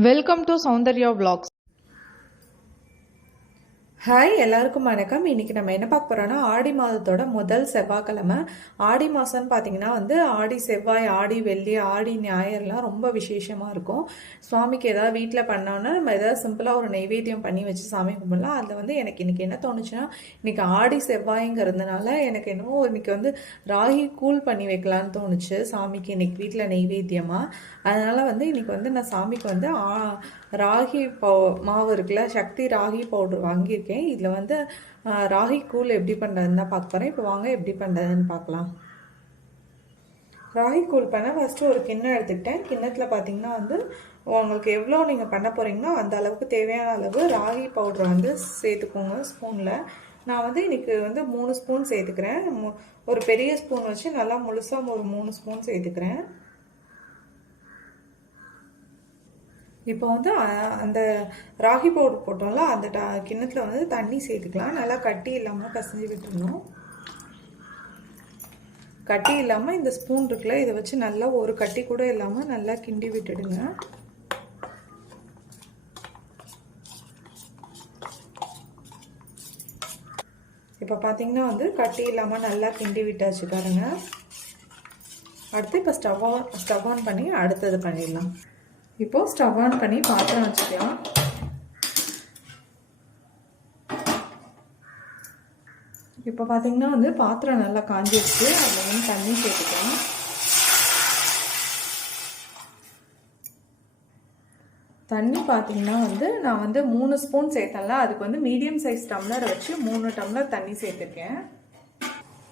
Welcome to Soundarya vlogs. Hi எல்லாருக்கும் வணக்கம். இன்னைக்கு நம்ம என்ன பார்க்க போறோம்னா ஆடி மாதத்தோட முதல் செவ்வாய்க்கிழமை. ஆடி மாதம்னு பார்த்தீங்கன்னா ஆடி செவ்வாய், ஆடி வெள்ளி, ஆடி ஞாயிறுலாம் ரொம்ப விசேஷமாக இருக்கும். சுவாமிக்கு ஏதாவது வீட்டில் பண்ணோன்னா நம்ம ஏதாவது சிம்பிளாக ஒரு நைவேத்தியம் பண்ணி வச்சு சாமி கும்பிடலாம். அதில் எனக்கு இன்னைக்கு என்ன தோணுச்சுன்னா, இன்னைக்கு ஆடி செவ்வாய்ங்கிறதுனால எனக்கு என்னமோ இன்னைக்கு ராகி கூழ் பண்ணி வைக்கலான்னு தோணுச்சு சாமிக்கு இன்னைக்கு வீட்டில் நைவேத்தியமாக. அதனால் இன்னைக்கு நான் சாமிக்கு ராகி மாவு இருக்குல்ல, சக்தி ராகி பவுடர் வாங்கியிருக்கேன். இதில் ராகி கூழ் எப்படி பண்ணுறதுன்னு தான் பார்க்க போகிறேன். இப்போ வாங்க எப்படி பண்ணுறதுன்னு பார்க்கலாம். ராகி கூழ் பண்ண ஃபஸ்ட்டு ஒரு கிண்ணம் எடுத்துக்கிட்டேன். கிண்ணத்தில் பார்த்தீங்கன்னா உங்களுக்கு எவ்வளோ நீங்கள் பண்ண போகிறீங்களோ அந்த அளவுக்கு தேவையான அளவு ராகி பவுடரை சேர்த்துக்கோங்க ஸ்பூனில். நான் இன்னைக்கு 3 ஸ்பூன் சேர்த்துக்கிறேன். ஒரு பெரிய ஸ்பூன் வச்சு நல்லா முழுசாக ஒரு 3 ஸ்பூன் சேர்த்துக்கிறேன். இப்போ அந்த ராகி பவுடர் போட்டோம்ல, அந்த கிண்ணத்தில் தண்ணி சேர்த்துக்கலாம். நல்லா கட்டி இல்லாமல் கசிஞ்சு விட்டுருணும். கட்டி இல்லாமல் இந்த ஸ்பூன் இருக்குல்ல, இதை வச்சு நல்லா ஒரு கட்டி கூட இல்லாமல் நல்லா கிண்டி விட்டுடுங்க. இப்போ பார்த்தீங்கன்னா கட்டி இல்லாமல் நல்லா கிண்டி விட்டாச்சு பாருங்க. அடுத்து இப்போ ஸ்டவ் ஆன் பண்ணி அடுத்தது பண்ணிடலாம். இப்போது ஸ்டவ் ஆன் பண்ணி பாத்திரம் வச்சுக்கலாம். இப்போ பார்த்தீங்கன்னா பாத்திரம் நல்லா காஞ்சிடுச்சு. அதில் தண்ணி சேர்த்துக்கலாம். தண்ணி பார்த்தீங்கன்னா நான் 3 ஸ்பூன் சேர்த்தேன்ல, அதுக்கு மீடியம் சைஸ் டம்ளரை வச்சு 3 டம்ளர் தண்ணி சேர்த்துருக்கேன்.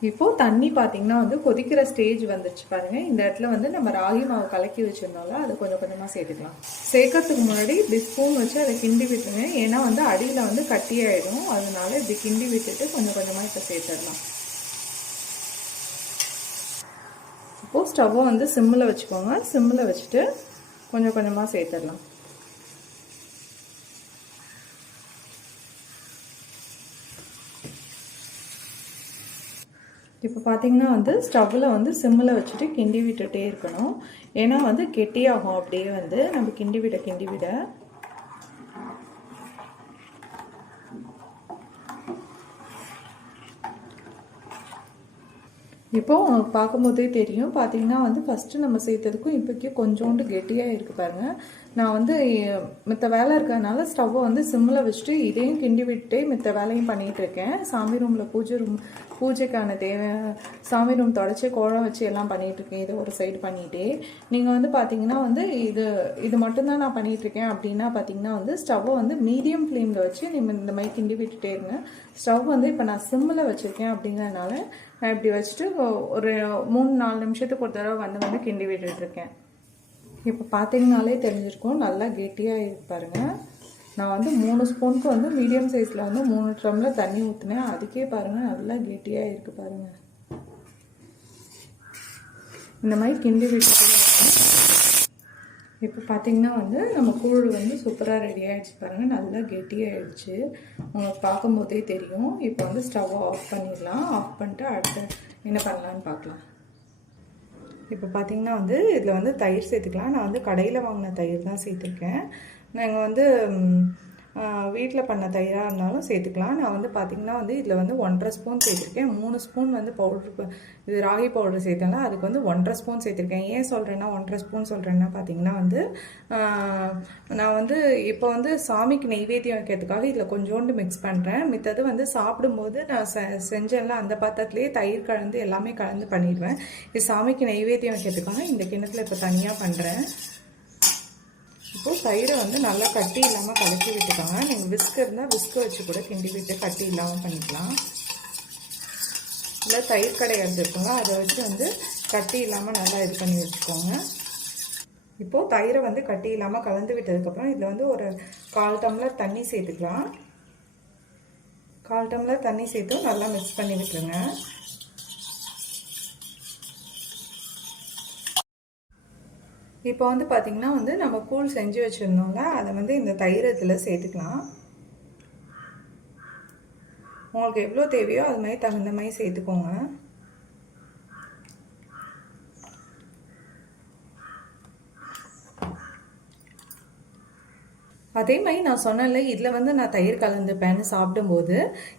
இப்போது தண்ணி பார்த்தீங்கன்னா கொதிக்கிற ஸ்டேஜ் வந்துச்சு பாருங்கள். இந்த இடத்துல நம்ம ராகி மாவு கலக்கி வச்சுருந்தோம்ல, அது கொஞ்சம் கொஞ்சமாக சேர்த்துக்கலாம். சேர்க்கறதுக்கு முன்னாடி இப்படி ஸ்பூன் வச்சு அதை கிண்டி விட்டுருங்க. ஏன்னா அடியில் கட்டியாயிடும். அதனால இப்படி கிண்டி விட்டுட்டு கொஞ்சம் கொஞ்சமாக இப்போ சேர்த்துடலாம். இப்போது ஸ்டவ்வை சிம்மில் வச்சுக்கோங்க. சிம்மில் வச்சுட்டு கொஞ்சம் கொஞ்சமாக சேர்த்துடலாம். இப்போ பார்த்தீங்கன்னா ஸ்டவ்வில் சிம்மில் வச்சுட்டு கிண்டி விட்டுட்டே இருக்கணும். ஏன்னா கெட்டியாகும். அப்படியே நம்ம கிண்டி விட இப்போது பார்க்கும்போதே தெரியும். பார்த்தீங்கன்னா ஃபஸ்ட்டு நம்ம சேர்த்ததுக்கும் இப்போக்கி கொஞ்சோண்டு கெட்டியாக இருக்குது பாருங்கள். நான் மித்த வேலை இருக்கிறதுனால ஸ்டவ்வை சிம்மில் வச்சுட்டு இதையும் கிண்டி விட்டு மித்த வேலையும் பண்ணிகிட்டு இருக்கேன். சாமி ரூமில் பூஜைக்கான சாமி ரூம் தொடச்சி கோலம் வச்சு எல்லாம் பண்ணிகிட்ருக்கேன். இதை ஒரு சைடு பண்ணிகிட்டே நீங்கள் பார்த்தீங்கன்னா இது மட்டும்தான் நான் பண்ணிகிட்ருக்கேன் அப்படின்னா பார்த்தீங்கன்னா ஸ்டவ்வை மீடியம் ஃப்ளேமில் வச்சு நீங்கள் இந்த மாதிரி கிண்டி விட்டுட்டே இருங்க. ஸ்டவ் இப்போ நான் சிம்மில் வச்சுருக்கேன் அப்படிங்கிறதுனால நான் இப்படி வச்சுட்டு ஒரு 3-4 நிமிஷத்துக்கு ஒரு தடவை கிண்டி விட்டுட்ருக்கேன். இப்போ பார்த்தீங்கனாலே தெரிஞ்சிருக்கும், நல்லா கெட்டியாக இருக்கு பாருங்கள். நான் 3 ஸ்பூனுக்கு மீடியம் சைஸில் 3 டம்ளர் தண்ணி ஊற்றினேன். அதுக்கே பாருங்கள் நல்லா கெட்டியாக இருக்குது பாருங்கள். இந்த மாதிரி கிண்டி விட்டு இப்போ பார்த்தீங்கன்னா நம்ம கூழ் சூப்பராக ரெடி ஆகிடுச்சு பாருங்கள். நல்லா கெட்டியாகிடுச்சு. உங்களுக்கு பார்க்கும்போதே தெரியும். இப்போ ஸ்டவ்வை ஆஃப் பண்ணிடலாம். ஆஃப் பண்ணிட்டு அடுத்து என்ன பண்ணலான்னு பார்க்கலாம். இப்போ பார்த்தீங்கன்னா இதில் தயிர் சேர்த்துக்கலாம். நான் கடையில் வாங்கின தயிர் தான் சேர்த்துருக்கேன். நாங்கள் வீட்டில் பண்ண தயிராக இருந்தாலும் சேர்த்துக்கலாம். நான் பார்த்தீங்கன்னா இதில் 1.5 ஸ்பூன் சேர்த்துருக்கேன். 3 ஸ்பூன் பவுட்ரு, இது ராகி பவுடர் சேர்த்தேன்ல, அதுக்கு 1.5 ஸ்பூன் சேர்த்துருக்கேன். ஏன் சொல்கிறேன்னா 1.5 ஸ்பூன் சொல்கிறேன்னா பார்த்தீங்கன்னா நான் இப்போ சாமிக்கு நெய்வேத்தியம் வைக்கிறதுக்காக இதில் கொஞ்சோண்டு மிக்ஸ் பண்ணுறேன். மித்தது சாப்பிடும்போது நான் செஞ்சேன்ல அந்த பாத்திரத்துலேயே தயிர் கலந்து எல்லாமே கலந்து பண்ணிடுவேன். இது சாமிக்கு நெய்வேத்தியம் வைக்கிறதுக்காக இந்த கிணத்துல இப்போ தனியாக பண்ணுறேன். இப்போது தயிரை நல்லா கட்டி இல்லாமல் கலக்கி விட்டுக்கோங்க. நீங்கள் விஸ்க் இருந்தால் விஸ்க் வச்சு கூட கிண்டி விட்டு கட்டி இல்லாமல் பண்ணிக்கலாம். இல்லை தயிர் கடையாது இருக்குங்க, அதை வச்சு கட்டி இல்லாமல் நல்லா இது பண்ணி வச்சுக்கோங்க. இப்போது தயிரை கட்டி இல்லாமல் கலந்து விட்டதுக்கப்புறம் இதில் ஒரு 1/4 டம்ளர் தண்ணி சேர்த்துக்கலாம். 1/4 டம்ளர் தண்ணி சேர்த்து நல்லா மிக்ஸ் பண்ணி விட்டுருங்க. இப்போ பார்த்தீங்கன்னா நம்ம கூழ் செஞ்சு வச்சுருந்தோம்ல, அதை இந்த தயிரத்தில் சேர்த்துக்கலாம். உங்களுக்கு எவ்வளோ தேவையோ அது மாதிரி தகுந்த மாதிரி சேர்த்துக்கோங்க. அதே மாதிரி நான் சொன்னேன்ல, இதில் வந்து நான் தயிர் கலந்துப்பேன்னு சாப்பிடும்போது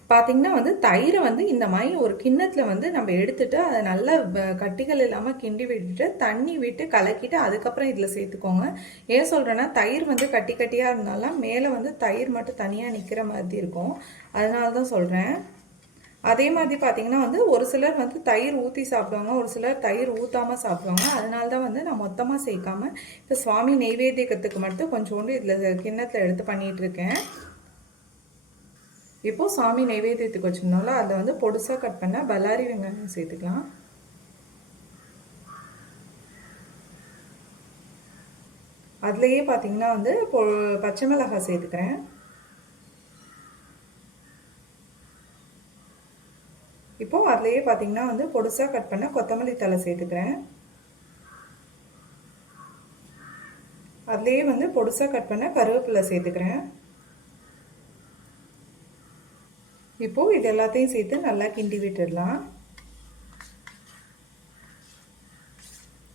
பார்த்தீங்கன்னா வந்து தயிரை வந்து இந்த மாதிரி ஒரு கிண்ணத்தில் வந்து நம்ம எடுத்துட்டு அதை நல்லா கட்டிகள் இல்லாமல் கிண்டி விட்டுட்டு தண்ணி விட்டு கலக்கிட்டு அதுக்கப்புறம் இதில் சேர்த்துக்கோங்க. ஏன் சொல்கிறேன்னா தயிர் வந்து கட்டி கட்டியாக இருந்தாலும் மேலே வந்து தயிர் மட்டும் தனியாக நிற்கிற மாதிரி இருக்கும், அதனால தான் சொல்கிறேன். அதே மாதிரி பார்த்தீங்கன்னா வந்து ஒரு சிலர் வந்து தயிர் ஊற்றி சாப்பிடுவாங்க, ஒரு சிலர் தயிர் ஊற்றாமல் சாப்பிடுவாங்க. அதனால தான் வந்து நான் மொத்தமாக சேர்க்காம இப்போ சுவாமி நெய்வேத்தியத்துக்கு மட்டும் கொஞ்சோண்டு இதில் கிண்ணத்தில் எடுத்து பண்ணிகிட்டு இருக்கேன். இப்போது சுவாமி நெய்வேத்தியத்துக்கு வச்சுருந்தோம்ல அதில் வந்து பொடுசாக கட் பண்ண பல்லாரி வெங்காயம் சேர்த்துக்கலாம். அதுலேயே பார்த்தீங்கன்னா வந்து பச்சை மிளகாய் சேர்த்துக்கிறேன். இப்போது அதுலேயே பார்த்தீங்கன்னா வந்து பொடுசாக கட் பண்ண கொத்தமல்லி தழை சேர்த்துக்கிறேன். அதுலேயே வந்து பொடுசாக கட் பண்ண கருவேப்பிலை சேர்த்துக்கிறேன். இப்போது இது எல்லாத்தையும் சேர்த்து நல்லா கிண்டி விட்டுடலாம்.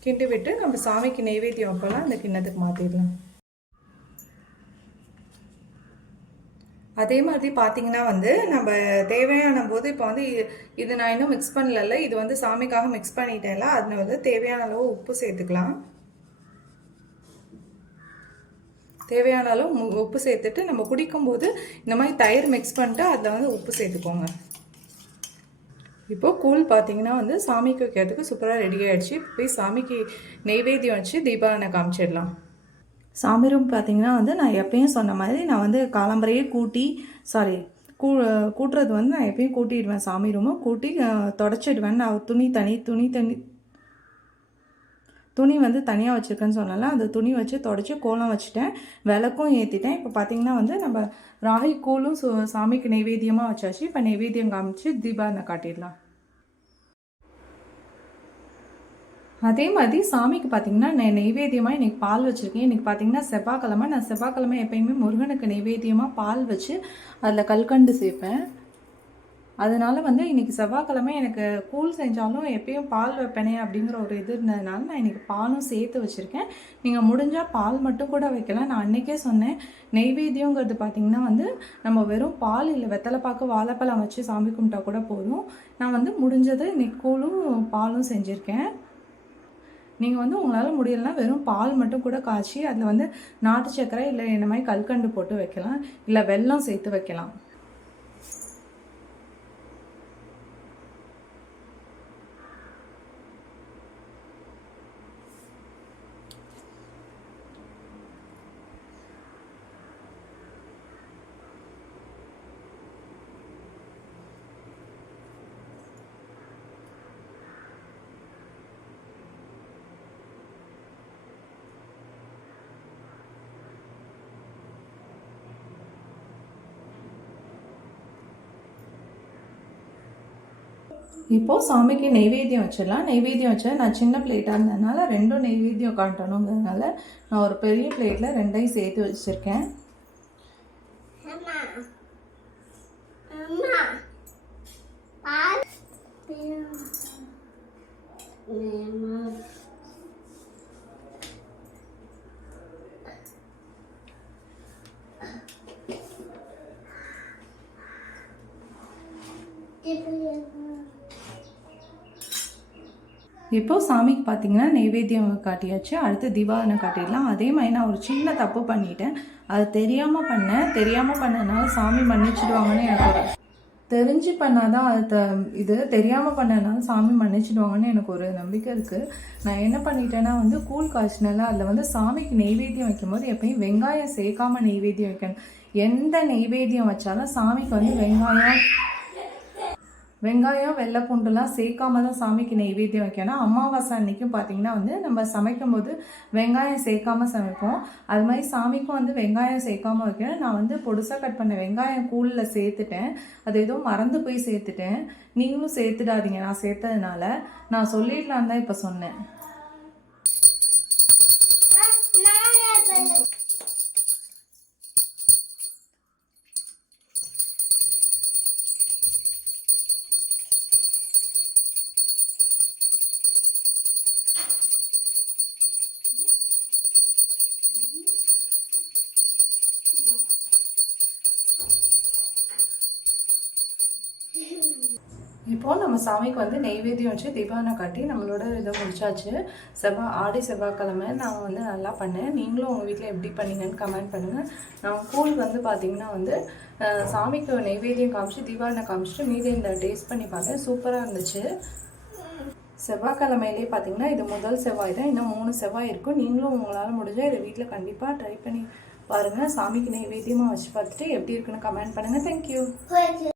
கிண்டி விட்டு நம்ம சாமிக்கு நெய்வேத்தியம் அப்போலாம் அந்த கிண்ணத்துக்கு மாற்றிடலாம். அதே மாதிரி பார்த்தீங்கன்னா வந்து நம்ம தேவையான போது இப்போ வந்து இது நான் இன்னும் மிக்ஸ் பண்ணல, இது வந்து சாமிக்காக மிக்ஸ் பண்ணிட்டேன்ல, அதில் வந்து தேவையான அளவு உப்பு சேர்த்துக்கலாம். தேவையான அளவு உப்பு சேர்த்துட்டு நம்ம குடிக்கும்போது இந்த மாதிரி தயிர் மிக்ஸ் பண்ணிட்டு அதில் வந்து உப்பு சேர்த்துக்கோங்க. இப்போது கூழ் பார்த்தீங்கன்னா வந்து சாமிக்கு வைக்கிறதுக்கு சூப்பராக ரெடி ஆகிடுச்சு. போய் சாமிக்கு நெய்வேத்தியம் வச்சு தீபாவளி காமிச்சிடலாம். சாமி ரூம் பார்த்தீங்கன்னா வந்து நான் எப்பயும் சொன்ன மாதிரி நான் வந்து காலம்பரையே கூட்டுறது வந்து நான் எப்பயும் கூட்டிடுவேன். சாமி ரூமை கூட்டி தொடச்சிடுவேன். நான் துணி வந்து தனியாக வச்சுருக்கேன்னு சொன்னால அந்த துணி வச்சு தொடச்சி கோலம் வச்சுட்டேன், விளக்கும் ஏற்றிட்டேன். இப்போ பார்த்தீங்கன்னா வந்து நம்ம ராகி கூழும் சாமிக்கு நெய்வேத்தியமாக வச்சாச்சு. இப்போ நெய்வேத்தியம் காமிச்சு தீபாவளி காட்டிடலாம். அதே மாதிரி சாமிக்கு பார்த்தீங்கன்னா நான் நெய்வேத்தியமாக இன்றைக்கி பால் வச்சுருக்கேன். இன்றைக்கி பார்த்தீங்கன்னா செவ்வாய்க்கிழமை. நான் செவ்வாய்க்கிழமை எப்பயுமே முருகனுக்கு நெய்வேத்தியமாக பால் வச்சு அதில் கல்கண்டு சேர்ப்பேன். அதனால வந்து இன்றைக்கி செவ்வாய்க்கிழமை எனக்கு கூழ் செஞ்சாலும் எப்பயும் பால் வைப்பேனே அப்படிங்கிற ஒரு இது இருந்ததுனால நான் இன்றைக்கி பாலும் சேர்த்து வச்சுருக்கேன். நீங்கள் முடிஞ்சால் பால் மட்டும் கூட வைக்கலாம். நான் அன்றைக்கே சொன்னேன், நெய்வேத்தியங்கிறது பார்த்திங்கன்னா வந்து நம்ம வெறும் பால் இல்லை வெத்தலைப்பாக்கு வாழைப்பழம் வச்சு சாமி கும்பிட்டா கூட போதும். நான் வந்து முடிஞ்சது இன்றைக்கி கூழும் பாலும் செஞ்சுருக்கேன். நீங்கள் வந்து உங்களால் முடியலைன்னா வெறும் பால் மட்டும் கூட காய்ச்சி அதில் வந்து நாட்டு சர்க்கரை இல்லை இந்த மாதிரி கல்கண்டு போட்டு வைக்கலாம், இல்லை வெல்லம் சேர்த்து வைக்கலாம். இப்போது சாமிக்கு நெய்வேத்தியம் வச்சிடலாம். நெய்வேத்தியம் வச்சா நான் சின்ன பிளேட்டாக இருந்ததுனால ரெண்டும் நெய்வேத்தியம் காட்டணுங்கிறதுனால நான் ஒரு பெரிய பிளேட்டில் ரெண்டையும் சேர்த்து வச்சுருக்கேன். இப்போது சாமிக்கு பார்த்தீங்கன்னா நெய்வேத்தியம் காட்டியாச்சு. அடுத்து தீபாவளி காட்டிடலாம். அதே மாதிரி நான் ஒரு சின்ன தப்பு பண்ணிட்டேன், அது தெரியாமல் பண்ணதுனால சாமி மன்னிச்சிடுவாங்கன்னு எனக்கு ஒரு தெரிஞ்சு பண்ணாதான் அது இது தெரியாமல் பண்ணதுனால சாமி மன்னிச்சிடுவாங்கன்னு எனக்கு ஒரு நம்பிக்கை இருக்குது. நான் என்ன பண்ணிட்டேன்னா வந்து கூழ் காய்ச்சினால அதில் வந்து சாமிக்கு நெய்வேத்தியம் வைக்கும்போது எப்பயும் வெங்காயம் சேர்க்காம நெய்வேத்தியம் வைக்கணும். எந்த நெய்வேத்தியம் வச்சாலும் சாமிக்கு வந்து வெங்காயம் வெள்ளை பூண்டுலாம் சேர்க்காம தான் சாமிக்கு நெய்வேத்தியம் வைக்கணும். அமாவாசை அன்னைக்கும் பார்த்தீங்கன்னா வந்து நம்ம சமைக்கும் போது வெங்காயம் சேர்க்காம சமைப்போம். அது மாதிரி சாமிக்கும் வந்து வெங்காயம் சேர்க்காம வைக்கணும். நான் வந்து பொடுசாக கட் பண்ண வெங்காயம் கூழில் சேர்த்துட்டேன், அது ஏதோ மறந்து போய் சேர்த்துட்டேன். நீங்களும் சேர்த்துடாதீங்க, நான் சேர்த்ததுனால நான் சொல்லிடலான் தான் இப்போ சொன்னேன். இப்போது நம்ம சாமிக்கு வந்து நெய்வேத்தியம் வச்சு தீபாவளி காட்டி நம்மளோட இதை முடிச்சாச்சு. ஆடி செவ்வாய்க்கிழமை நான் வந்து நல்லா பண்ணேன். நீங்களும் உங்கள் வீட்டில் எப்படி பண்ணீங்கன்னு கமெண்ட் பண்ணுங்கள். நான் கூழ் வந்து பார்த்திங்கன்னா வந்து சாமிக்கு நெய்வேத்தியம் காமிச்சு தீபாவளி காமிச்சிட்டு மீதி இந்த டேஸ்ட் பண்ணி பார்த்தேன். சூப்பராக இருந்துச்சு. செவ்வாய்க்கிழமையிலே பார்த்திங்கன்னா இது முதல் செவ்வாய் தான். இன்னும் 3 செவ்வாய் இருக்கும். நீங்களும் உங்களால் முடிஞ்சால் இதை வீட்டில் கண்டிப்பாக ட்ரை பண்ணி பாருங்கள். சாமிக்கு நெய்வேத்தியமாக வச்சு பார்த்துட்டு எப்படி இருக்குன்னு கமெண்ட் பண்ணுங்கள். தேங்க்யூ.